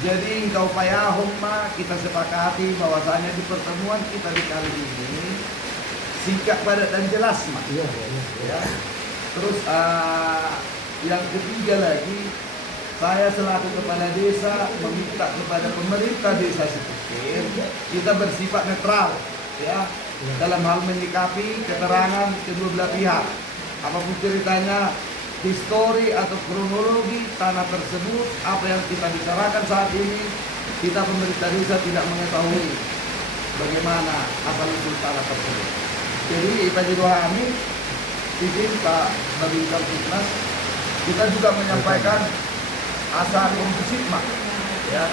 Jadi engkau payahong kita sepakati bahwasanya di pertemuan kita di kali ini singkat, padat dan jelas Iya. ya. Terus yang ketiga lagi, saya selaku kepala desa meminta kepada pemerintah desa Sipukir kita bersifat netral ya dalam hal menyikapi keterangan kedua belah pihak. Apapun ceritanya, histori atau kronologi tanah tersebut, apa yang kita bicarakan saat ini, kita pemerintah desa tidak mengetahui bagaimana asal usul tanah tersebut. Jadi Pak Rohani, izin Pak Babin Kamtipnas, kita juga menyampaikan asa kondusif ya.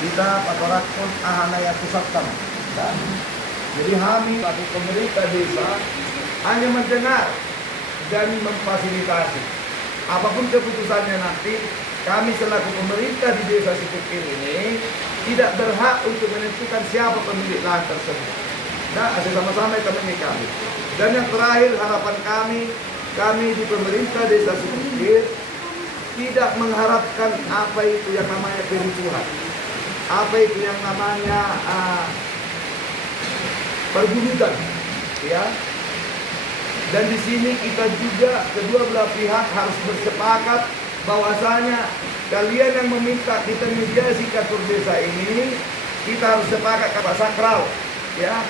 Kita patorakon ahanaya pusatan. Jadi kami selaku pemerintah desa hanya mendengar dan memfasilitasi. Apapun keputusannya nanti, kami selaku pemerintah di desa Sipukir ini tidak berhak untuk menentukan siapa pemilik lahan tersebut. Nah, sama-sama kita menyikapi. Dan yang terakhir, harapan kami di pemerintah desa Sipukir tidak mengharapkan apa itu yang namanya kericuhan, apa itu yang namanya perburukan, ya. Dan di sini kita juga kedua belah pihak harus bersepakat bahwasanya kalian yang meminta kita mediasi kantor desa ini, kita harus sepakat kata sakral, ya.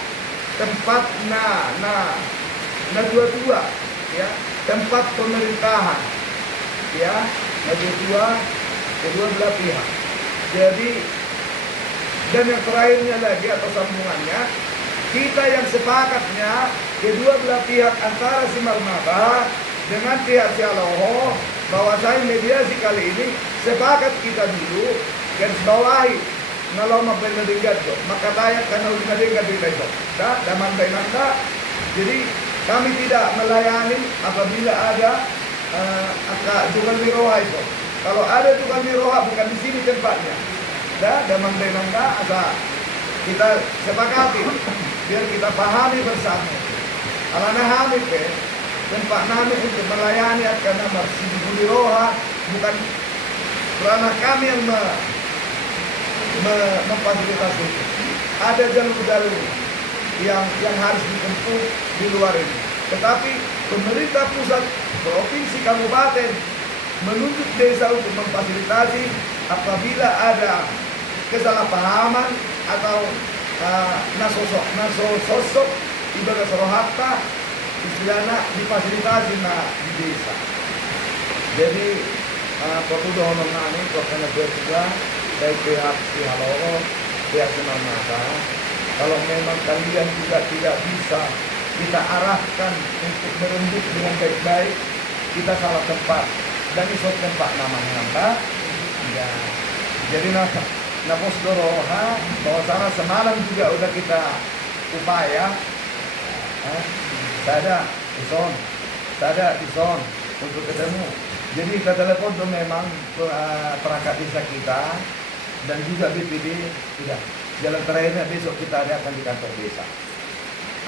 Tempat dua-dua, ya. Tempat pemerintahan, ya. Kedua belah pihak. Jadi, dan yang terakhirnya lagi atau sambungannya, kita yang sepakatnya kedua belah pihak antara si Marmata dengan pihak Sialoho bahwasanya mediasi kali ini sepakat kita dulu garis bawahi naloma penadinggat maka tayak karena penadinggat di besok daman nanda. Jadi kami tidak melayani apabila ada tukang miroha itu. Kalau ada tukang miroha bukan di sini tempatnya. Daman nanda asa kita sepakati biar kita pahami bersama. Alana hamid tempat kami untuk melayani karena masih di roha bukan karena kami yang memfasilitasi. Ada jalur-jalur yang harus ditempuh di luar ini. Tetapi pemerintah pusat, provinsi, kabupaten menunjuk desa untuk memfasilitasi apabila ada kesalahpahaman atau nasosok ibadah sorohatta istilahnya difasilitasi di desa. Jadi waktu dohonon nani waktu juga dari pihak Sialoho, pihak Marmata, kalau memang kalian juga tidak bisa kita arahkan untuk merembuk dengan baik-baik, kita salah tempat dan iso tempat namanya ya. Jadi napos doroha bahwa sana semalam juga udah kita upaya sada ison untuk ketemu. Jadi kita telepon tuh memang perangkat desa kita dan juga BPD tidak. Jalan terakhirnya besok kita akan di kantor desa.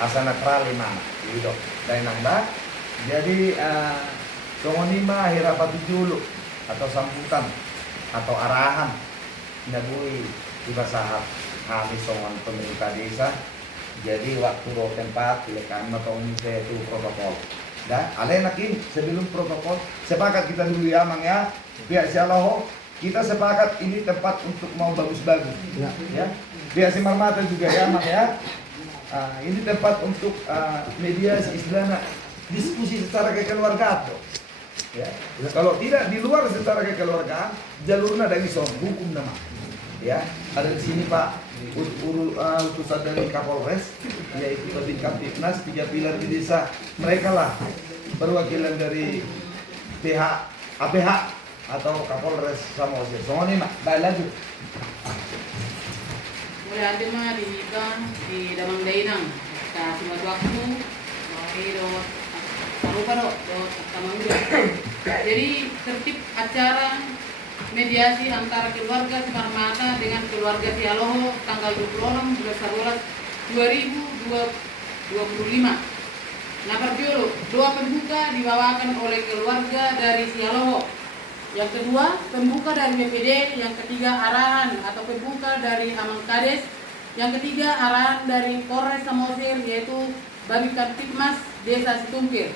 Asana Trali mana? Gitu. Dan nambah. Jadi songonima hirapati julu atau sambutan atau arahan nagui di saat kami songon pemerintah desa. Jadi waktu roh tempat lekan atau itu protokol. Dah, alenakin sebelum protokol sepakat kita dulu ya mang ya. Pihak Sialoho kita sepakat ini tempat untuk mau bagus-bagus. Ya. Pihak si Marmata juga ya mang ya. Ini tempat untuk mediasi istilahnya diskusi secara kekeluargaan. Ya. Kalau tidak di luar secara kekeluargaan jalurnya dari hukum nama. Ya, ada di sini Pak utusan dari Kapolres, yaitu Babin Kamtipnas, 3 pilar di desa. Mereka lah perwakilan dari pihak APH atau Kapolres Samosir. Semua ini Mak, baik lanjut. Mulai ada mah di Damang Dainang, kasih waktu, mau paru-paru, jadi tertib acara mediasi antara keluarga Marmata dengan keluarga Sialoho tanggal 26 bulan 11 2025. Nah, doa pembuka dibawakan oleh keluarga dari Sialoho Yang kedua, pembuka dari BPD. Yang ketiga, arahan atau pembuka dari Amang Kades. Yang ketiga, arahan dari Polres Samosir, yaitu Babi Kamtipmas Desa Situngkir.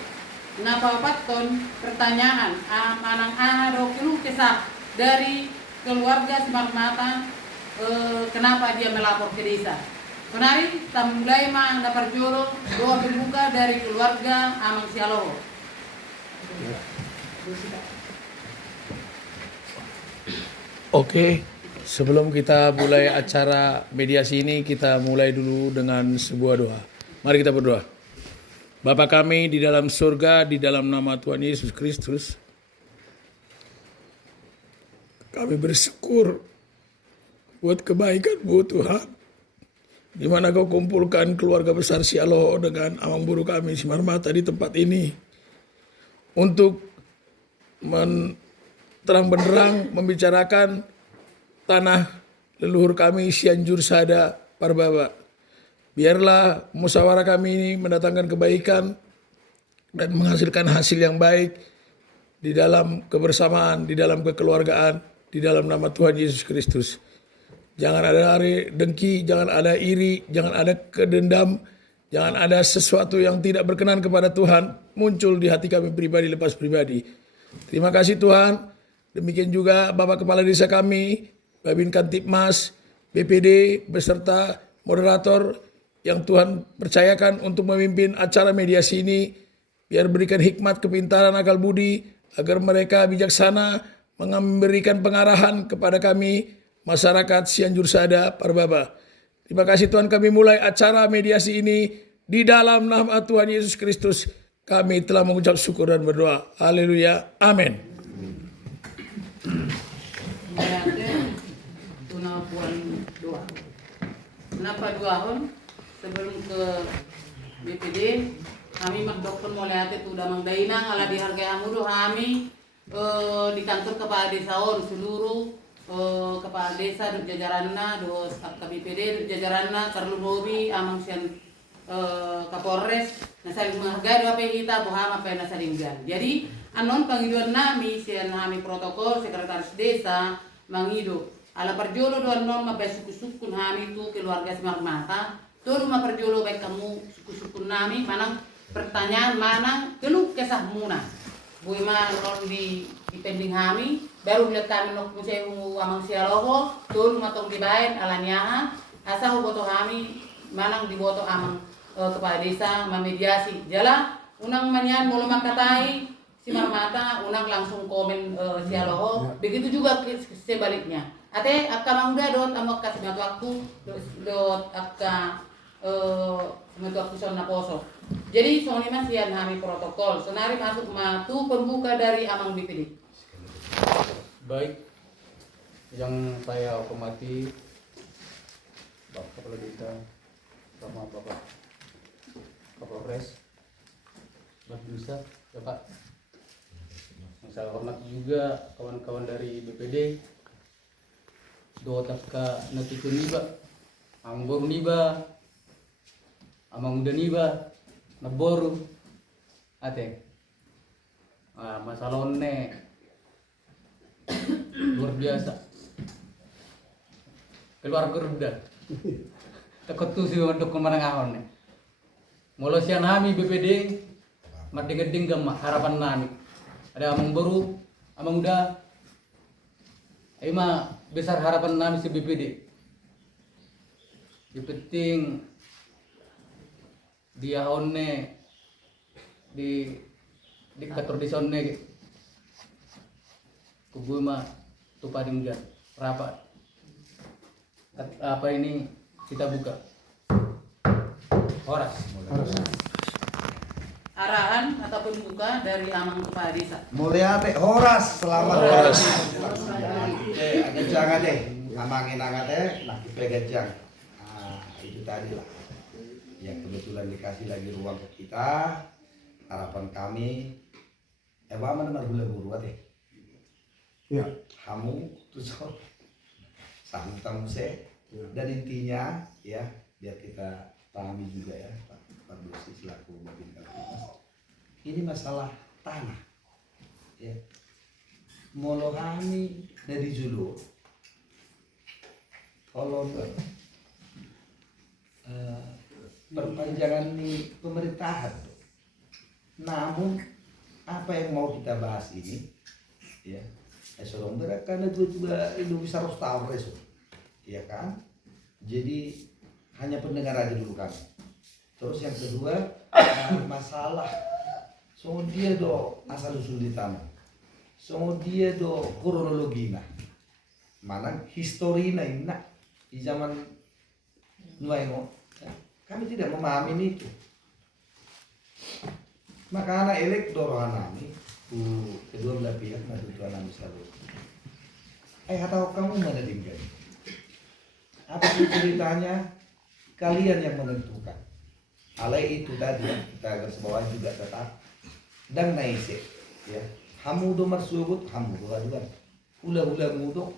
Napa patton pertanyaan manang do keluh kesah dari keluarga Semarmata, kenapa dia melapor ke desa. Menari tamulai mang dapat jolo doa pembuka dari keluarga Amang Sialoho. Oke, sebelum kita mulai acara mediasi ini, kita mulai dulu dengan sebuah doa. Mari kita berdoa. Bapa kami di dalam surga, di dalam nama Tuhan Yesus Kristus, kami bersyukur buat kebaikan-Mu Tuhan, di mana Kau kumpulkan keluarga besar Sialoho dengan amang buru kami Semarmata di tempat ini untuk terang benderang membicarakan tanah leluhur kami Cianjur Sada Parbaba. Biarlah musyawarah kami ini mendatangkan kebaikan dan menghasilkan hasil yang baik di dalam kebersamaan, di dalam kekeluargaan, di dalam nama Tuhan Yesus Kristus. Jangan ada dengki, jangan ada iri, jangan ada kedendam, jangan ada sesuatu yang tidak berkenan kepada Tuhan muncul di hati kami pribadi lepas pribadi. Terima kasih Tuhan. Demikian juga Bapak Kepala Desa kami, Babin Kamtipmas, BPD beserta moderator yang Tuhan percayakan untuk memimpin acara mediasi ini. Biar berikan hikmat, kepintaran, akal budi, agar mereka bijaksana memberikan pengarahan kepada kami, masyarakat Cianjur Sada Parbaba. Terima kasih Tuhan, kami mulai acara mediasi ini di dalam nama Tuhan Yesus Kristus. Kami telah mengucap syukur dan berdoa. Haleluya. Amin. Kenapa 2 tahun sebelum ke BPD kami dokter mulai hati tu damang dainang ala dihargai amudu kami di kantor kepala desa seluruh kepala desa duk jajaranna do ke BPD duk jajaranna perlu hobi amang sian Kapolres nasaling menghargai do apa kita bohama apa nasalinggan. Jadi anon pangiduan nami sian kami protokol sekretaris desa mangido ala perjolo do anon mabay suku-sukun kami tu keluarga Semarmata. Turu maperjolo baik kamu suku-suku nami manang pertanyaan manang keluh kesah muna. Bui non di pending kami baru lihat kami nok musai amang Sialoho turu matong dibain alaniahan asa boto kami manang diboto amang kepala desa memediasi. Jala unang manyan mulu makatai Semarmata unang langsung komen Sialoho. Begitu juga sebaliknya. Ate akka mangda dot amok kasih waktu dot akka waktu na poso. Jadi soalnya masih kami protokol. Senari masuk matu pembuka dari amang BPD. Baik, yang saya hormati Bapak Kepala Desa sama Bapak Kapolres, Bapak Nusa, ya Pak. Yang saya hormati juga kawan-kawan dari BPD. Dotak ka natitun niba, ang boru niba, amang udah niba, naboru, ate, masalah ne luar biasa, keluar gerda, takut tuh sih untuk kemana ngahon ne, molosian kami BPD, mati geding gama harapan nami, ada amang boru, amang udah, mah besar harapan kami si BPD. Yang penting dia onne di kantor di sonne kubu mah tuparing gan rapat. Apa ini kita buka horas. Arahan ataupun buka dari amang kepala desa. Mulia Pak Horas, selamat Horas. Gejang aja, amangin angate, nah kita gejang. Itu tadi lah. Yang kebetulan dikasih lagi ruang ke kita, harapan kami, mana gula buru deh. Ya, kamu tuh santam se, dan intinya ya biar kita pahami juga ya Pak Dosi selaku Babin Kamtipmas. Ini masalah tanah, ya. molohami dari julu. Kalau perpanjangan di pemerintahan. Namun apa yang mau kita bahas ini, ya, sorong karena itu juga bisa harus tahu reso, ya kan? Jadi hanya pendengar aja dulu kami. Terus yang kedua masalah, so dia do asal usul di tanah, so dia do kronologi nah, mana histori nah ini di zaman Nuaino, kami tidak memahami itu. Maka anak elek dorohanami, kedua belah pihak nah itu anak selalu. Atau kamu mana tinggal? Apa sih ceritanya? Kalian yang menentukan. Alai itu tadi ya, kita garis bawah juga tetap dan naise, ya. Hamudo marsubut, hamudo aduan. Ula-ula mudo,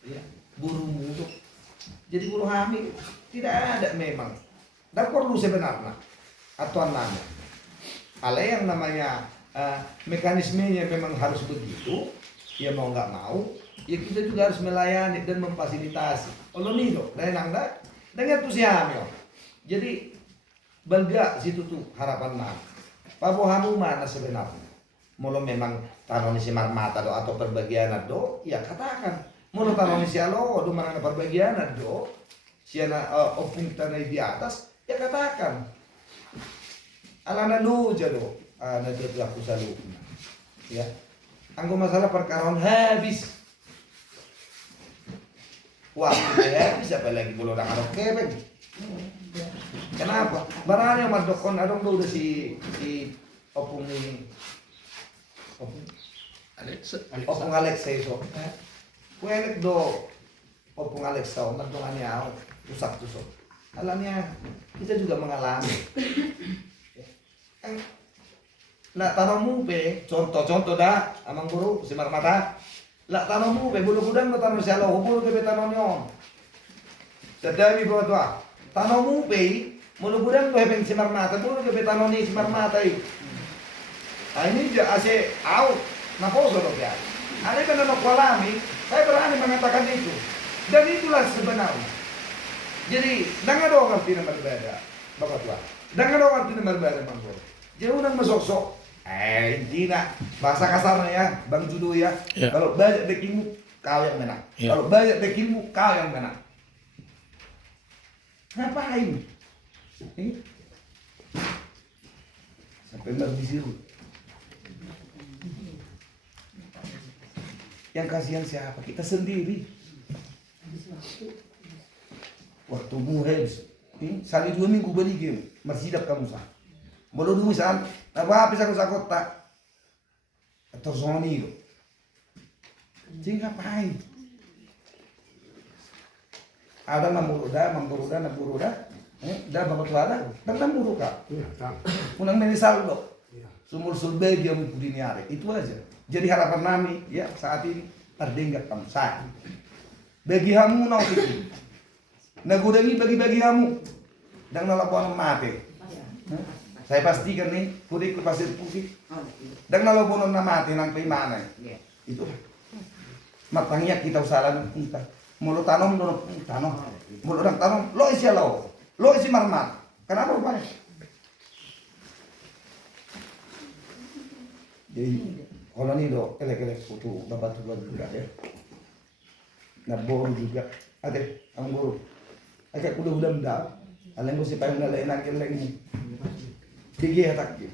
ya. Buru mudo. Jadi buru hamil tidak ada memang. Dan perlu sebenarnya atuan nama. Alai yang namanya mekanismenya memang harus begitu, ya mau nggak mau, ya kita juga harus melayani dan memfasilitasi. Kalau nih dok, dari nangda, dengan tuh siapa? Jadi belga situ tuh harapan nama. Pabohamu mana sebenarnya? Mau memang tanoni si marmata do atau perbagian do, ya katakan. Mau tanoni si alo do mana perbagian do, si anak opung tanah di atas, ya katakan. Alana lu jado, nanti aku selalu, ya. Anggo masalah perkara habis. Waktu habis apalagi belum ada kebeng. Kenapa? Barang yang mardokon adong do udah si opung ini. Opung Alexa itu. Kuenek do opung Alexa, mardongannya au rusak tusuk. Alamnya kita juga mengalami. Lah tanomu pe, contoh dah, amang guru si marmata. Lah tanomu pe, bulu gudang no tanom si alo, bulu ke tanonyon. Tetapi buat tua, tanomu pe, bulu gudang pe si marmata, bulu ke tanoni si marmata i. Nah ini juga ase out, naposo loh ya. Ada kan nama kolami, saya berani mengatakan itu. Dan itulah sebenarnya. Jadi, jangan doang arti nomor berbeda, bapak tua. Jangan doang arti nomor berbeda, bang guru. Jangan udah masuk-sok. Intinya bahasa kasarnya ya, Bang Judo ya. Ya. Kalau banyak backingmu, kau yang menang. Ya. Kalau banyak backingmu, kau yang menang. Ngapain? Sampai berbisiru. Yang kasihan siapa? Kita sendiri. Waktu habis. Sali 2 minggu beli game, masih hidup kamu sah. Boleh dulu misal, apa bisa aku tak atau zoni lo. Jadi ngapain? Ada mamburuda, dah bapak tua ada, dan namburu kak. Unang menisal lo, sumur sulbeg yang mengkudiniare, itu aja. Jadi harapan kami ya saat ini terdengar kamu saya. Bagi kamu nau itu, nagudangi bagi kamu, dan nolakuan mati. Saya pastikan nih, kudik ke pasir putih. Dan kalau bonon na mati nang mana? Itu matangnya kita usahakan kita. Mulu tanam dono tanam. Mulu orang tanam lo isi lo isi marmat. Kenapa rupanya? Jadi kalau nih do kelek foto bapak tua juga ya. Nah boru juga. Ade, ang boru. Agak udah mendak. Alang ko si payung nalain ang kelek ini. Tiga takdir.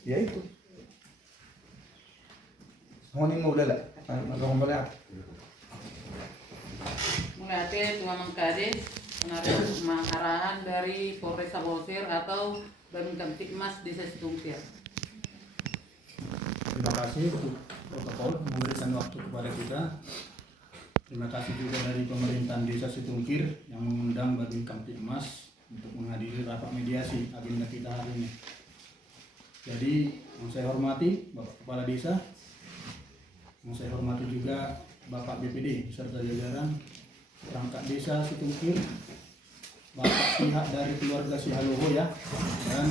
Ya itu. Honing mau udah lah. Mulai hati Tuan Mengkades menaruh arahan dari Polres Samosir atau Babin Tikmas Desa Situngkir. Terima kasih untuk protokol memberikan waktu kepada kita. Terima kasih juga dari pemerintahan Desa Situngkir yang mengundang Babin Kamtibmas untuk menghadiri rapat mediasi agenda kita hari ini. Jadi, yang saya hormati Bapak Kepala Desa, yang saya hormati juga Bapak BPD beserta jajaran perangkat Desa Situngkir, Bapak pihak dari keluarga Si Haloho ya, dan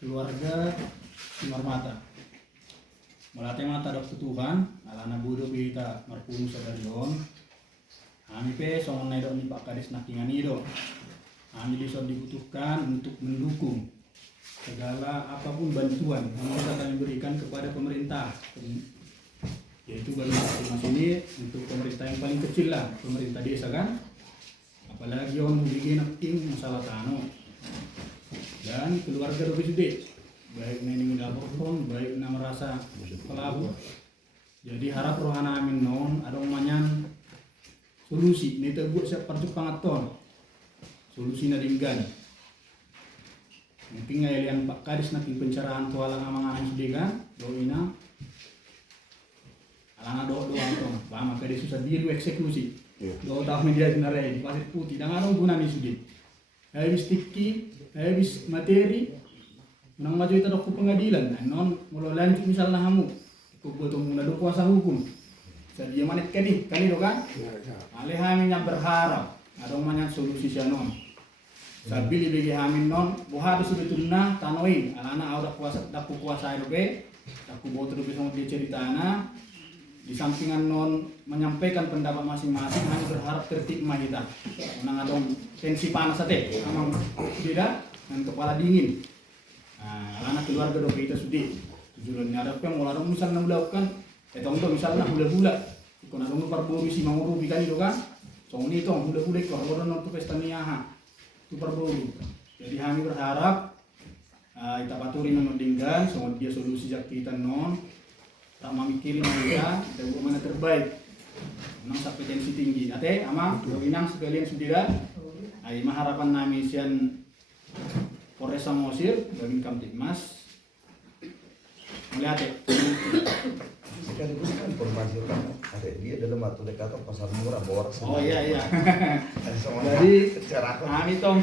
keluarga Si Marmata. Melatih mata dok Tuhan, alana bodoh kita marpunu sadarion. Kami pe songon dok ni Pak Kades nakingani dok. Kami disod dibutuhkan untuk mendukung segala apapun bantuan yang bisa kami berikan kepada pemerintah. Yaitu bagi mas ini untuk pemerintah yang paling kecil lah, pemerintah desa kan. Apalagi orang bikin akting masalah tanah. Dan keluarga Dobi Sude, baik neni mendapatkan, baik na merasa pelabur. Jadi harap rohana amin non, ada manyan solusi. Ini terbuat siap percuk pangaton. Solusi na dinggan. Mungkin ngayalian Pak Kades naking pencerahan tualang amang amin sude kan, doina. Alana doa itu, lama Kades susah diri eksekusi. Doa tahun media sebenarnya di Pasir Putih, dan ada guna nih sude. Habis tiki, habis materi, menang maju itu dokter pengadilan. Non mulai lanjut misalnya kamu, kubu itu muna kuasa hukum. Jadi yang mana kan itu kan? Alih haminya berharap ada banyak solusi non. Sabili bagi hamin non, buhat sebetulnya tanoi. Anak ada kuasa, daku kuasa itu be, daku bawa terus bisa dia ceritana. Di sampingan non menyampaikan pendapat masing-masing, hanya berharap tertib kita. Menang ada tensi panas teh, amang tidak dan kepala dingin. Nah, anak keluarga dok kita sudah tujuan ada yang mulai misalnya melakukan, tonggo misalnya hula-hula, ikon ada perboru si mau rugi kan itu kan, soalnya itu hula-hula itu orang untuk pesta niaha, itu perboru. Jadi kami berharap kita paturin menundingkan, soalnya dia solusi jak kita non. Tak memikirin mereka, kita buat mana terbaik. Menang sampai tensi tinggi. Ate, ama, inang sekalian sudah. Ay maharapan namin siyan Polres Samosir, gawin Kamtibmas. Muli ate. Sekaligus kan informasi kan ada dia dalam waktu dekat pasar murah bawa Oh iya. Jadi cara Kami tong.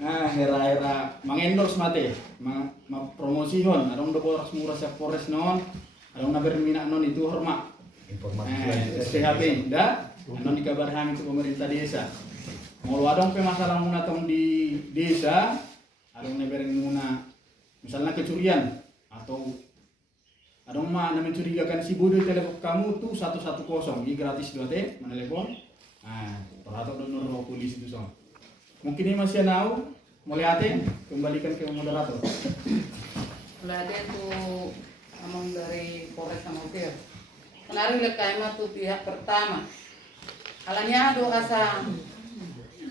Nah, era-era mengendorse mate, promosihon, adong do boras murah siap Polres non, adong na berminat non itu hormat. informasi SPHP, dah, non dikabarkan ke pemerintah desa. Mau adong pe masalah muna tong di desa, adong na bereng muna, misalnya kecurian atau adong mah na mencurigakan si bodoh telepon kamu tuh 110, ini gratis dua teh, menelepon. Nah, perhatian donor polisi itu song. Mungkin ini masih tahu, mulai hati kembalikan ke moderator. Mulai hati itu ngomong dari Polres Samosir. Kemarin lekaimat tuh pihak pertama. Alanya do asa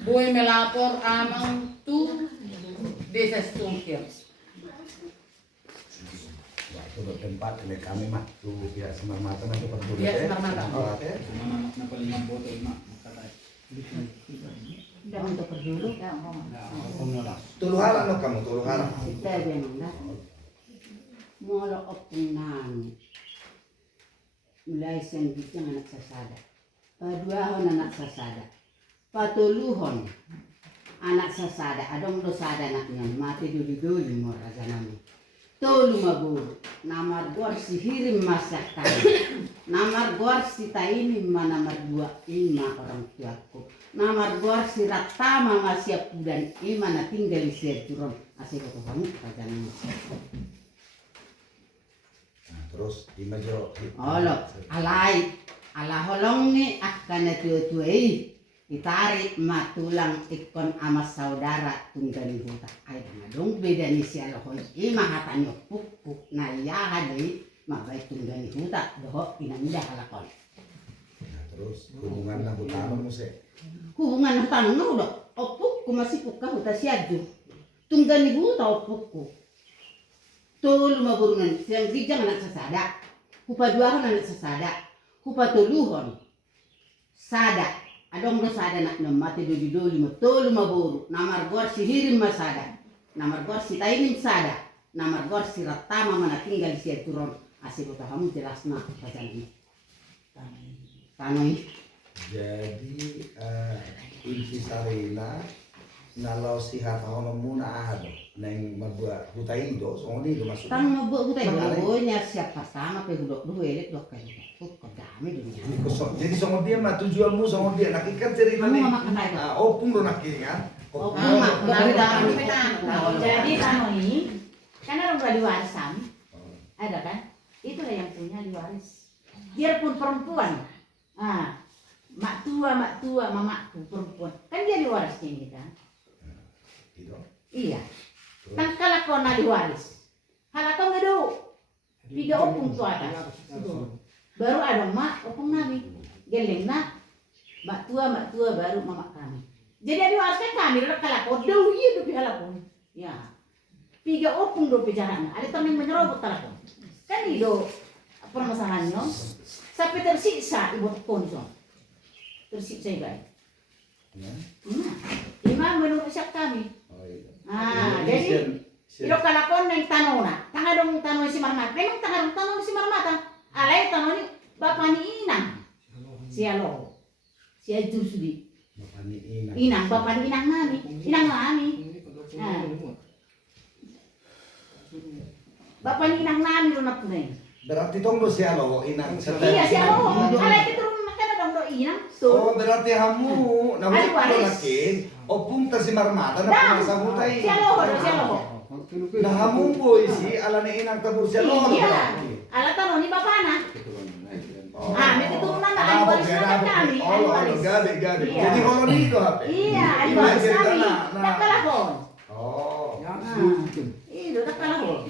boy melapor amang tu desa Stungkir. waktu tempat ini kami mah tuh pihak Semar Mata nanti peduli Pihak Semar Mata. Cuma anak paling botol mak kata. Udah untuk berdulu ya tuluharan lo kamu tuluharan kita benang molo opnam mulai senggitnya anak sasada paduahon anak sasada patuluhon anak sasada adong do sada anaknya mati dulu morazanami tolu mabur namar gor si hirim masakan namar gor si taini namar dua ima orang tuaku namar gor si ratama ngasiap dan ima na tinggal di turun asih kok kamu kajangan nah terus di majo olo alai ala holong ni akan tuai ditarik matulang ikon ama saudara tunggali huta ay dong beda ni si alohon ima hatanyo puk na yaha deui mabay tunggali huta doho inanda halakon nah terus hubungan na hutanon mo se hubungan hutan no do opuk ku masih pukka huta siadju tunggali huta opuk ku tul maburungan siang gijang anak sasada kupaduahon anak sasada kupatuluhon sada adong do sada nak no mati doli tolu maburu namar gor si hirim masada namar gor si tainim sada namar gor si ratama mana tinggal si turun asih kota kamu jelas nak bacaan ini tanoi jadi inti sarina nalau si hatahono muna ahado neng mabua hutai do songoni do masuk tang mabu kutai bonya siapa sama pe hudok dulu elit dok kan kok dame dunia jadi songo dia mah tujuanmu songo dia nak ikan cerita kamu nih mama kata itu opung do nak kan jadi tanoi kan orang udah diwarisam ada kan itulah yang punya diwaris. Biarpun perempuan, mak tua, mamaku perempuan, kan dia diwarisnya ini kan? Iya. Kan kalau kau nak diwaris, kalau kau ngedu, 3 opung tu atas. Baru ada mak, opung nabi, geleng nak, mak tua baru mama kami. Jadi ada diwariskan kami, kalau kau dulu iya dupi halapun, ya. 3 opung do pejarana, ada teman yang menyerobot telepon. Kan itu permasalahannya sampai tersiksa ibu konson. Tersiksa guys. Imam menurut siap kami. Jadi ilo kalakon nang tanona. Tangadong tanon si Marmata. Memang tangadong tanon si Marmata. Alay tanon ni bapak ni Inang. Si Alo. Si Ajur Sudi. Inang, bapak ni Inang nami. Inang nami. Bapak ni Inang nami ro napunay. Berarti tong si Alo inang Iya si Alo. Alay kita ro makana dong do Inang. Oh, berarti kamu namun lakin opung ta si Marmata na punya sabutai. Si Alo. Nah kamu boy si ala ni inang tabur si Alo. Iya. Ala tanon ni bapak na. May keturunan na ahli waris na kami. Ahli waris. Gabi. Iya. Jadi kalau ni itu apa? Iya, ahli waris kami. Nakalahon. Oh. Iyo, nakalahon.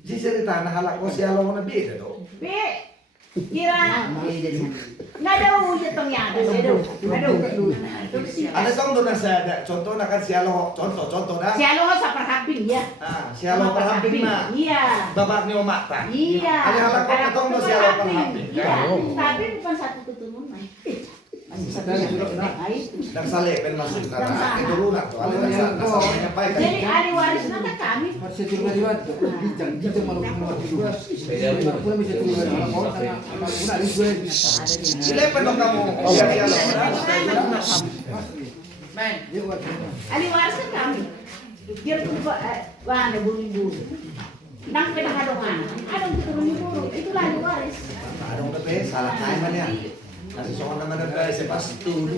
Jadi cerita na halak ko si Alo na beda do. Be, kira nggak ada wujud tong ya ada. Ada tong do na sada. Contoh na kan si Alo, contoh dah. Si Alo sa perhapin ya. Si Alo perhapin na. Iya. Bapak ni omak ta. Iya. Ada halak ko tong do si Alo perhapin. Iya. Tapi bukan satu keturunan. Masih satu Nagsalepen masuk ka na. Keturunan to. Ada nyampaikan. Jadi ahli waris na kami. Silepen dong kamu. Ahli waris kan kami. Biar ada buru-buru. Nang pedang-pedang adong keturunan buru. Itulah ahli waris. Adong na be, salah tayo man yan. Kasi soon naman ang guys, pas tulo.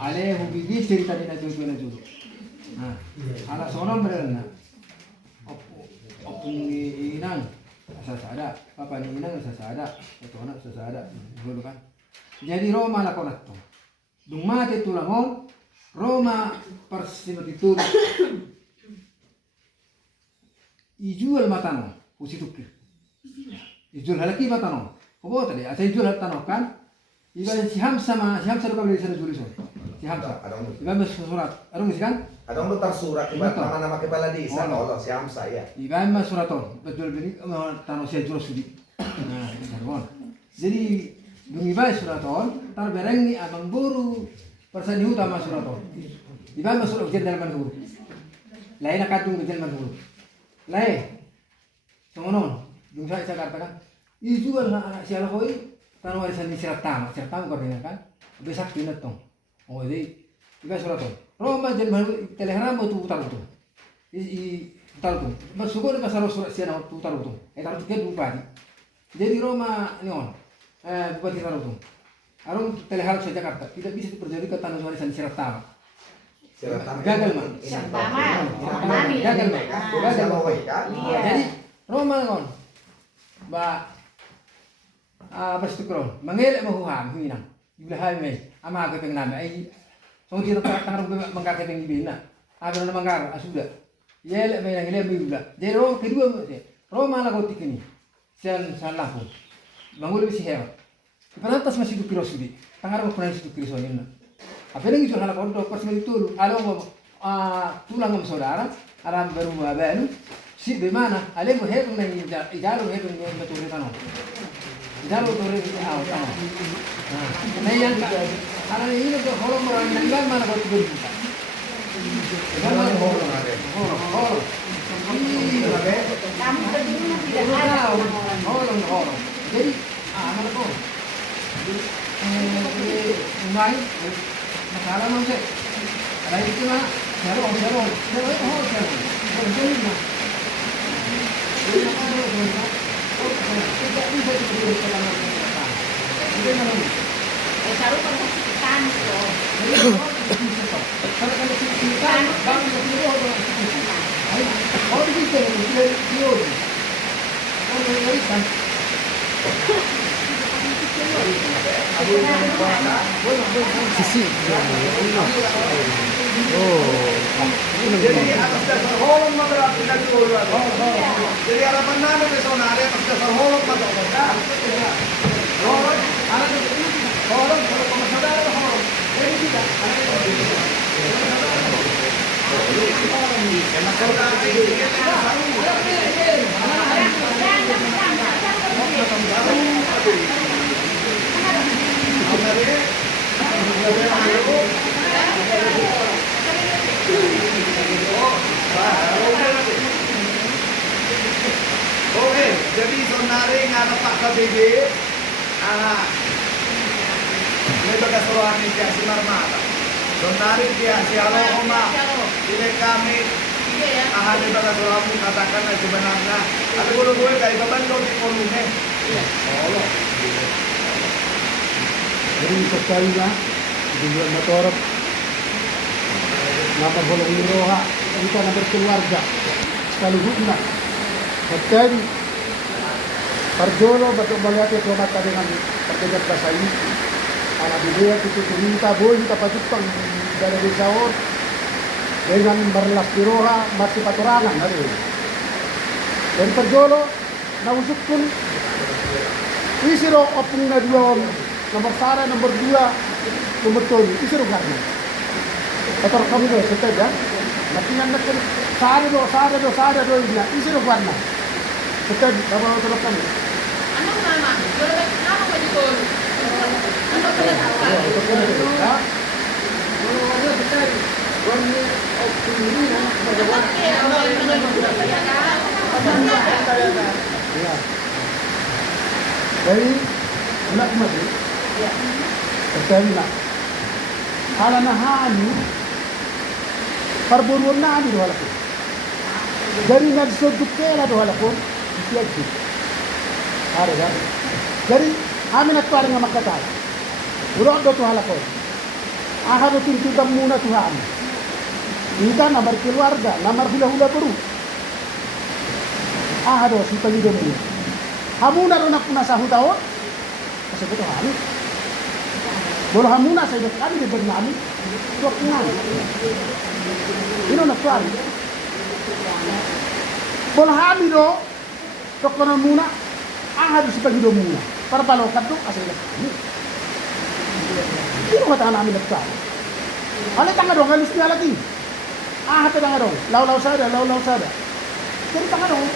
Ale hubigi cerita di najul na julu. Ala sono merenna. Opung ni inang sasada, papa ni inang sasada, itu anak sasada, dulu kan. Jadi Roma lakonat to. Dumate tulangon, Roma persimatitur. Ijual matano, usi tukir. Ijual halaki matano. Kobo tadi, asa ijual hatano kan? Iba si Hamsa do kabeli sana julisan. Si Hamsa. Iba mas surat. Adong isi kan? Adong lo tersurat iba nama-nama kepala desa Allah si Hamsa ya. Iba mas suraton. Betul bini tano si jual sudi. Nah, itu kan. Jadi dung iba suraton, tar bereng ni abang buru persani utama suraton. Iba mas surat jenderal manhur. Lain akadung jenderal manhur. Lain. Songonon, dung saya katakan, ijual anak si Alhoi tanu warisan di Siratama kau dengar kan? Besak pinat tong. Oh jadi, iba suraton. Roma jen baru telegram tu utar tu. Utar tu. Masukor ka saro surat siya na utar tu. Taruh tu ke bupati. Jadi Roma ni on. Bupati taruh tu. Arong telegram sa Jakarta tidak bisa diperjuali ke tanah warisan di Siratama. Gagal mah. Gagal mah. Gagal mah. Jadi Roma on. Bersyukur, mengelak mahuham, hinang. Iblah mai, ama aku pengen nama. So dia tangan mengkar pengen dibina. Ada nama mengkar, sudah. Yelak mai yang lebih juga. Jadi Roma kedua, Roma lah gotik ini. Sian salah pun. Bangun lebih sih hebat. Perantas masih dukir sudi. Tangan aku pernah dukir soalnya. Apa yang itu hal apa personal itu? Alo tulang saudara, aram baru baru. Si di mana? Ale mo hebat nang ijalo hebat nang betul tanong. Ijalo tu revisi awal tanong. Nah, yang karena ini tu horong orang nanggal mana kau tidur kita. Mana horong ada? Horong. Kamu keturunan tidak ada Horong. Jadi, mana kau? Umai, masalah macam. Ada itu lah. Jaro. Jadi mah. Tidak bisa diberi keterangan. Taruh kan kita loh. Karena kalau kita bang itu orang oh bisa dia oh mengerikan sisi Jadi atas dasar holong maka tidak dulu. Jadi harapan namin sa sonari atas dasar holong maka holong, anak itu holong kalau pemasaudara holong. Jadi tidak. Oke, jadi sonari ngarep Pak KBG, ini baga suruhan ini si Marmata. Sonari dia si Aloma, ini kami ahli baga suruhan katakan sebenarnya. Ada guru-guru kayak beban di volume. Jadi sekali lah di bulan motor nama bolong miroha kita nak berkeluarga sekali hubungan sekali Parjolo betul melihat itu mata dengan perkejar bahasa ini anak dia itu minta boleh kita pajupang dari Rizaor dengan berlas piroha masih paturangan hari ini dan Parjolo nausuk pun isiro opung na dua nomor sara nomor 2 nomor 2 isiro karena atau kamu do seteja nakinan nakin sara do ina isiro karena seteja kalau terus kamu Ano nama? Boleh nama majikon. Ano pala tawa? itu kan itu ya kalau ada sekali warna opung ini ya dari anak mati sekali nak ala nahani perburuan nani do halakun dari nagsuduk kela do halakun siagi ada kan dari amin at parang makatay urok do to halakun ahado tintutam muna Tuhan kita namar keluarga namar hula-hula baru ahado si pagidon ini hamuna ro nak nasa hutao kasi beto hari bolo hamuna sa ito kami di bernami tuwak nani ino na tuwari bolo hami do tok na muna ahado si pagido muna para palokat do kasi ito kami ino kata namin nagtuwari alit ang adong alis niya lagi ahate ang adong law sada jadi tanga dong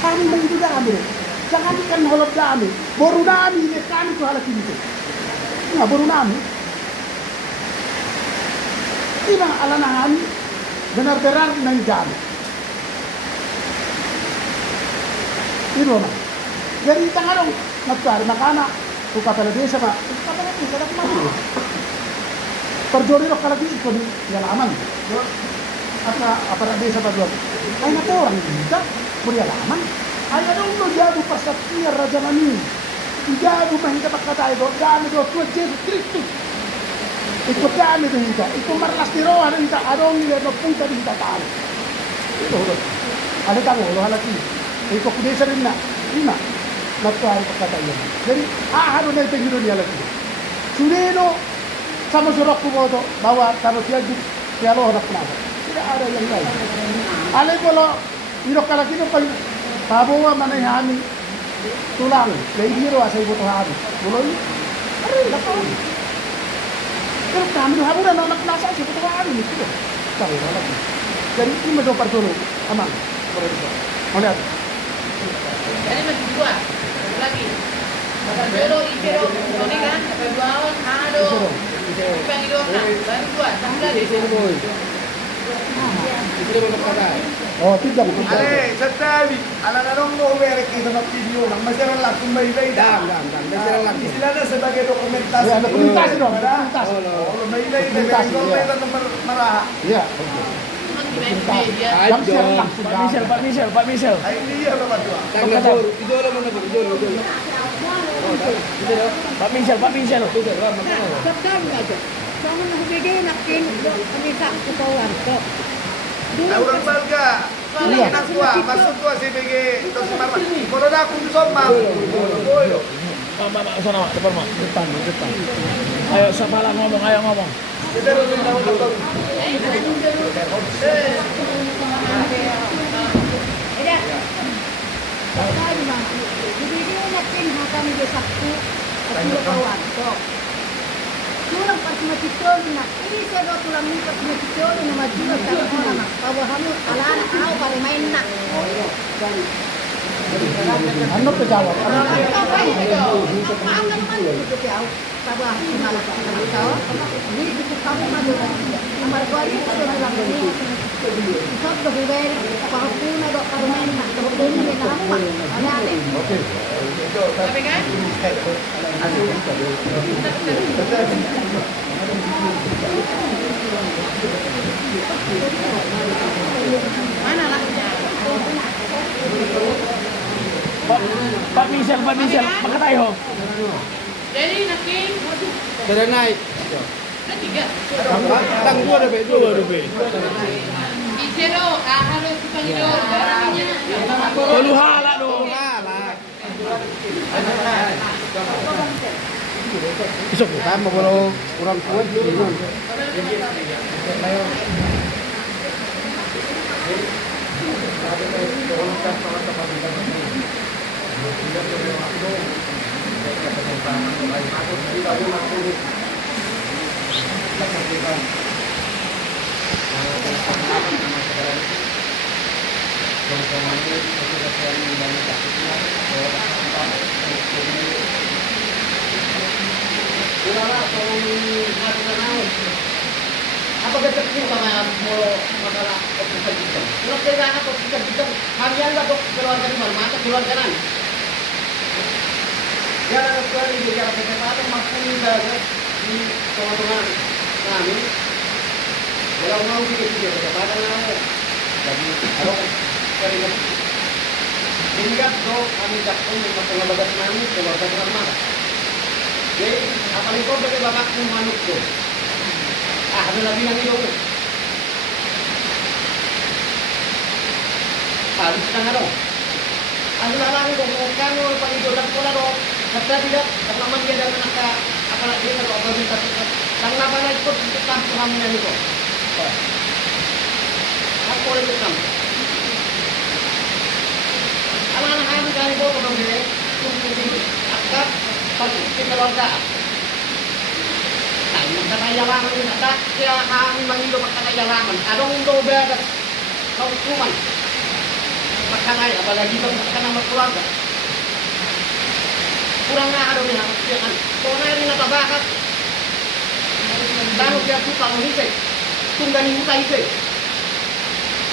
kami begitu dami jangan ikan holop dami baru dami ini kami tuh halak ini nah baru dami ini alanahan benar-benar nang dami ini mana jadi tanga dong nagkari makana kukapala desa ma kukapala desa dapat mati perjori lo kalagi ikut di halaman apa desa Paduan ay na orang tidak beralaman ay dong lo jadu persatuan raja nani jadu mahita pagkatay do dami do tuwa Yesus Kristus ikut dami do hita ikut marlas tiro ano hita adong nila no punta di hita taal ito do ano tango lo halaki ikut kudesa rin na lima nagtuhay pagkatay yan jadi ahano na ito yun niya lagi suneno sama surat kumoto bahwa kalau dia dialog nak kenapa tidak ada yang lain. Alay kalau irok kalaki no pag pabawa manayami tulang kay biro asay buto habi. Buloy. Ari lapon. Pero kami do habura no nak nasa si buto habi ni kito. Tahu lagi. Jadi ini do pertolo aman. Melihat. Jadi masih dua lagi. Pero ini kan Paduan hado. Pangido na baru dua tambah di sini. Oh, tidak betul. Ale, setabi, ala na nung over kita na video lang, masarap lang kung may dam. Istilahnya sebagai dokumentasi. Ya, dokumentasi dong, dokumentasi. Oh, may dokumentasi nomor marah. Iya. Jam siang langsung. Pak Michel. Ay, hindi yan naman doon. Idolo mo na po, idolo. Pak Minsel. Sabdan aja. Jangan nak beda nak kini tak kepauan kok. Orang Balga. Enak tua, masuk tua CBG Tos Marman. Kalau dah aku tu sombang. Mak, sana mak, depan mak. Depan. Ayo, sapalah ngomong, ayo ngomong. Kita dulu tahu betul. Sabdan mah. Beda nak kini hakam dia Sabtu. Kepauan kok. Tulang pas matitol na isa do tulang ni pas matitol na majulo sa orang na kawahamu alana au pare main na Ano pa jawab? ang naman ito tiaw sabi malas na tao ni dito kamu majulo margari sa tulang ni sab do biber pahapuna do pare main na to do ni na apa ana ate Sabi kan? Mana lahnya? Pak Minsel, pakai tayo. Jadi nakin Sudah naik. ada 3. Tang dua dah be. Isero harus dipanggil barangnya. Lalu halak dong. Isok. Sama kalau orang tua bingung. Apa keterkini sama mulu masalah operasi kita? Kalau kita anak operasi kita, kalian lah dok keluarga di mana? Mata keluarga nan. Ya, sekali bicara kesehatan maupun juga di teman-teman kami. Kalau mau kita kesehatan mau, jadi kalau kalian ingat dok kami dapat masalah bagas kami keluarga di mana? Jadi apalagi kau bagi bapakmu manuk tuh. Ada lagi yang itu. Harus tengah dong. Ada lagi dong. Kamu pagi jodoh pola dong. Kata tidak. Karena manja dan anak apalagi kalau apa minta kita. Karena apa lagi ikut kita kami yang itu. Aku boleh ikut. Anak-anak kami kali bawa ke dong dia. Tunggu akad pagi kita keluarga. Magkakayalangan yun at kaya kami manilo magkakayalangan. Anong dobegas sa hukuman? Magkakaya, apalagi ba magkakana magkulaga? Kurang nga araw niya, magkakayan. So na rin natabakat. Dano kaya suka ang hisay. Tungganin mo tayo hisay.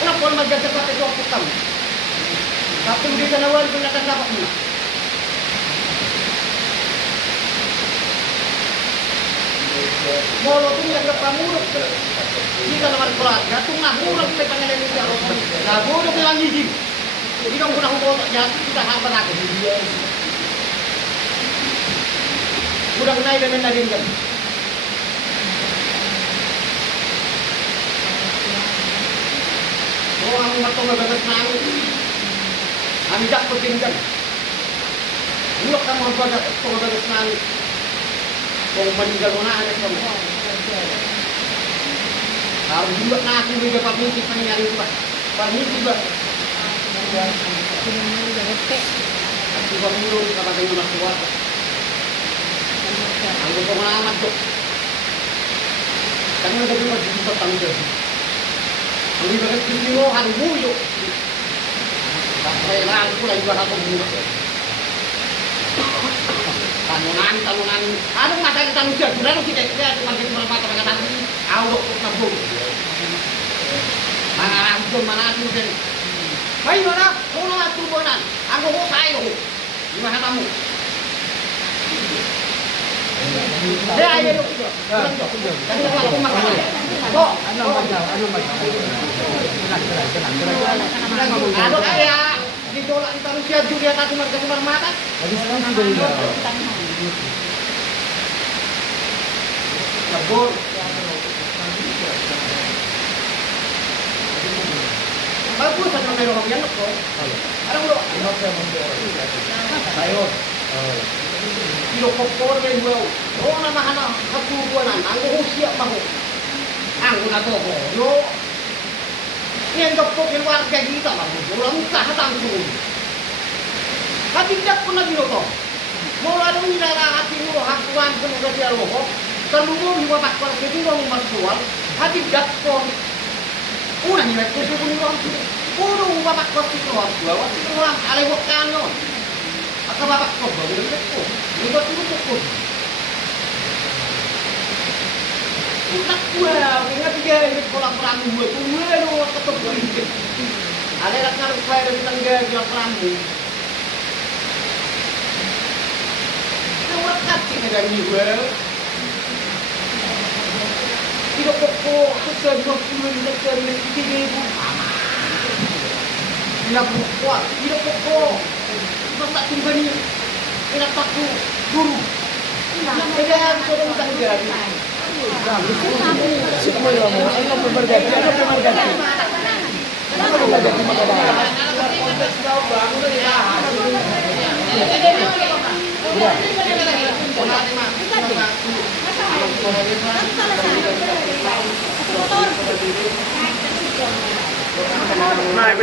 Una po magdagdag pa tayo ang putang. Kapag hindi ka nawal kung nakasapak mo na. Molo tu yang berpamuruk, jika nomor keluarga tu ngahuruk pe pangalan ni jauh. Nah, bodoh bilang gigi. Jadi dong kurang bodoh jatuh kita hampa aku. Kurang naik dan nadin kan. Oh, kami matong bagas nang. Kami dak petingkan. Ulok kamu bagas nang. Kung meninggal mo na, anak kamu. Harus juga na aku juga pamisi pangyari ba. Pamisi ba. Aku pamuro ka ba kayo nakuha. Ang gusto ko na amat to. Kanya gabi magsisimpat tanggal. Ang ibagat kasi mo, harubuyo. Kaya lang ko lang iba akong mura. Tanunan, anong matang siya? Gulano si Kaya magiging mga mata mga tanong. Awok ko na buong. Mga rampon, manatong din. Ay, mana? Kung nga tubunan, ang ko tayo. Yung mga tamu. Kaya ayaw ko. Kasi ako kumakain. Ano kaya? ditolak di taruh siap juga tak cuma kasih mata. Tadi sekarang sudah hilang. Kabur. Bagus kan main hobi anak kok. Ada ulo. Sayur. Kilo kokor main gua. Oh nama anak keturunan anggo siap mau. Anggo na to ko. Yo. Yang dokter keluarga kita mah. Ulang kah tanggung. Hati tidak pernah binoto. Mau ada minara hati mu hakuan semoga dia loho. Terlalu juga pak kalau itu mau masuk. Hati tidak pun. Una ni mek kudu kudu orang tu. Udah bapak kos itu orang tua, waktu itu orang alewok kanon. Atau bapak kos baru dah tu. Ni buat tu tu. Utak gua, ingat dia ini sekolah perang gua tu, gua lo ketemu ini. Ada nak naruh saya dari tangga jual perangmu. Orang kacik dengan ni gua. Tidak pokok, sekian 20 sekian 3,000. Tidak pokok, tidak pokok. Masa tinggal ni, tidak takut guru. Tidak sudah tangga. Semua yang mau, ano pemergati, ano pemergati. Ano pemergati magkabara. Motor. Nah,